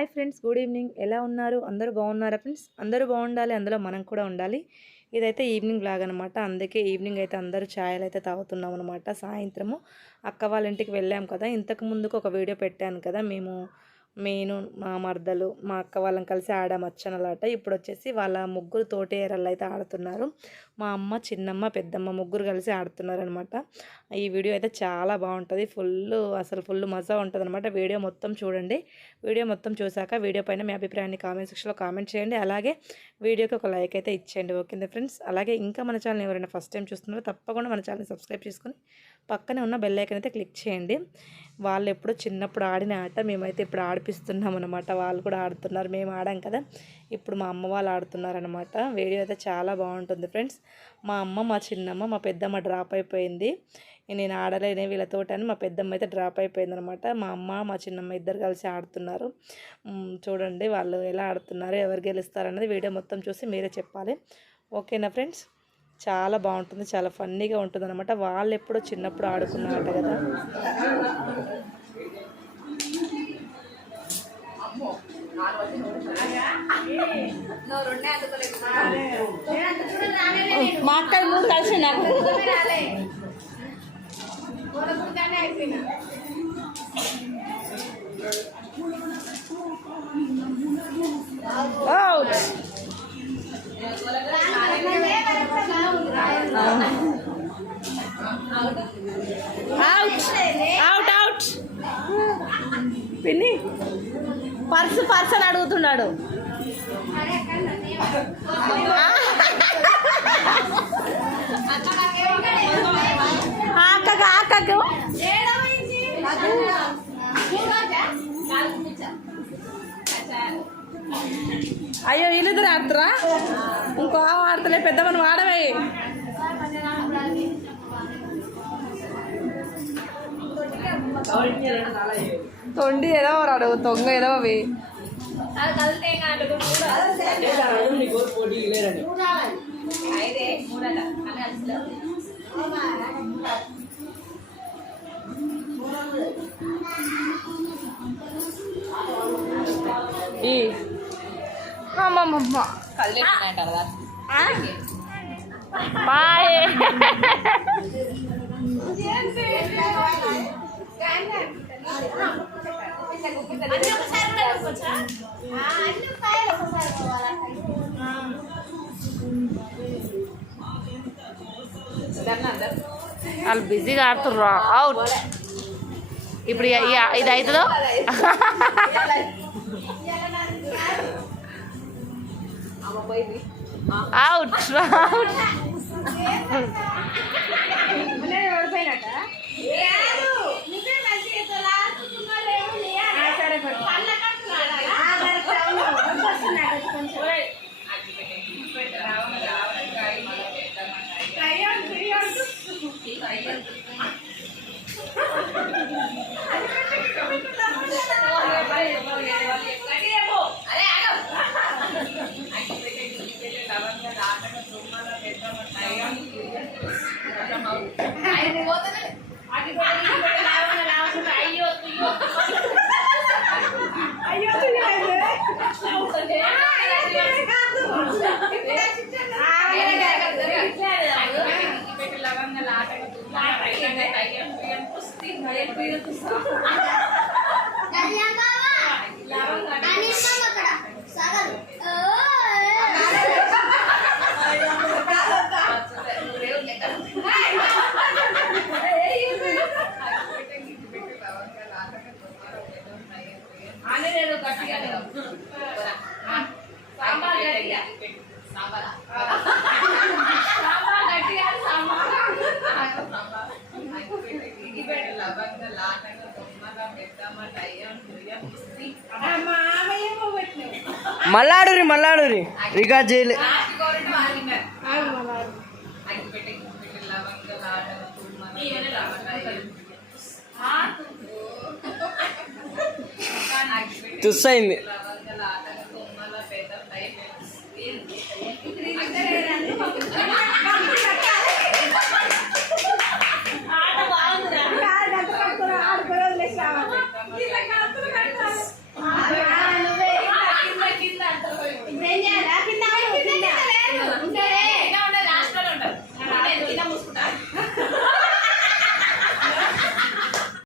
Hi friends, good evening. ఎలా ఉన్నారు? అందరూ బాగున్నారా ఫ్రెండ్స్? అందరూ బాగుండాలి, అందులో మనం కూడా ఉండాలి. ఇదైతే ఈవినింగ్ బ్లాగ్ అనమాట. అందుకే ఈవినింగ్ అయితే అందరూ ఛాయలు అయితే తాగుతున్నాం అనమాట. సాయంత్రము అక్క వాళ్ళ ఇంటికి వెళ్ళాం కదా, ఇంతకు ముందుకు ఒక వీడియో పెట్టాను కదా, నేను మా మర్దలు మా అక్క వాళ్ళని కలిసి ఆడాము అచ్చనలాట. ఇప్పుడు వచ్చేసి వాళ్ళ ముగ్గురు తోటేరళ్ళు అయితే ఆడుతున్నారు. మా అమ్మ, చిన్నమ్మ, పెద్దమ్మ ముగ్గురు కలిసి ఆడుతున్నారు అనమాట. ఈ వీడియో అయితే చాలా బాగుంటుంది. అసలు ఫుల్ మజా ఉంటుంది అనమాట. వీడియో మొత్తం చూడండి. వీడియో మొత్తం చూసాక వీడియో పైన మీ అభిప్రాయాన్ని కామెంట్ సెక్షన్లో కామెంట్ చేయండి. అలాగే వీడియోకి ఒక లైక్ అయితే ఇచ్చేయండి. Okay friends. అలాగే ఇంకా మన ఛానల్ ఎవరైనా ఫస్ట్ టైం చూస్తున్నారో తప్పకుండా మన ఛానల్ని సబ్స్క్రైబ్ చేసుకొని పక్కనే ఉన్న బెల్ ఐకాన్ అయితే క్లిక్ చేయండి. వాళ్ళు ఎప్పుడో చిన్నప్పుడు ఆడిన ఆట మేమైతే ఇప్పుడు ఆడిపిస్తున్నాం అనమాట. వాళ్ళు కూడా ఆడుతున్నారు, మేము ఆడాం కదా, ఇప్పుడు మా అమ్మ వాళ్ళు ఆడుతున్నారనమాట. వీడియో అయితే చాలా బాగుంటుంది ఫ్రెండ్స్. మా అమ్మ, మా చిన్నమ్మ, మా పెద్దమ్మ డ్రాప్ అయిపోయింది. నేను ఆడలేనే వీళ్ళతోటి అని మా పెద్దమ్మ అయితే డ్రాప్ అయిపోయింది అనమాట. మా అమ్మ, మా చిన్నమ్మ ఇద్దరు కలిసి ఆడుతున్నారు. చూడండి వాళ్ళు ఎలా ఆడుతున్నారు, ఎవరు గెలుస్తారన్నది వీడియో మొత్తం చూసి మీరే చెప్పాలి. ఓకేనా ఫ్రెండ్స్. చాలా బాగుంటుంది, చాలా ఫన్నీగా ఉంటుంది అనమాట. వాళ్ళు ఎప్పుడో చిన్నప్పుడు ఆడుకున్న ఆట కదా. మా అక్క మూడు కలిసి నాకు అవుట్ పిన్ని పర్స్ అని అడుగుతున్నాడు. అక్కకు అయ్యో వీళ్ళిద్దరు ఆడుతురా, ఇంకో ఆడతలే, పెద్దమని వాడవే. తొండి ఏదో రాడు, తొంగ ఏదో అవి. బాయ్. వాళ్ళు బిజీగా ఆడుతుర్రు. అవుట్. ఇప్పుడు ఇది అవుతుందో అవుట్. మల్లాడురి రికార్డ్ చేయలే. తుస్సైంది.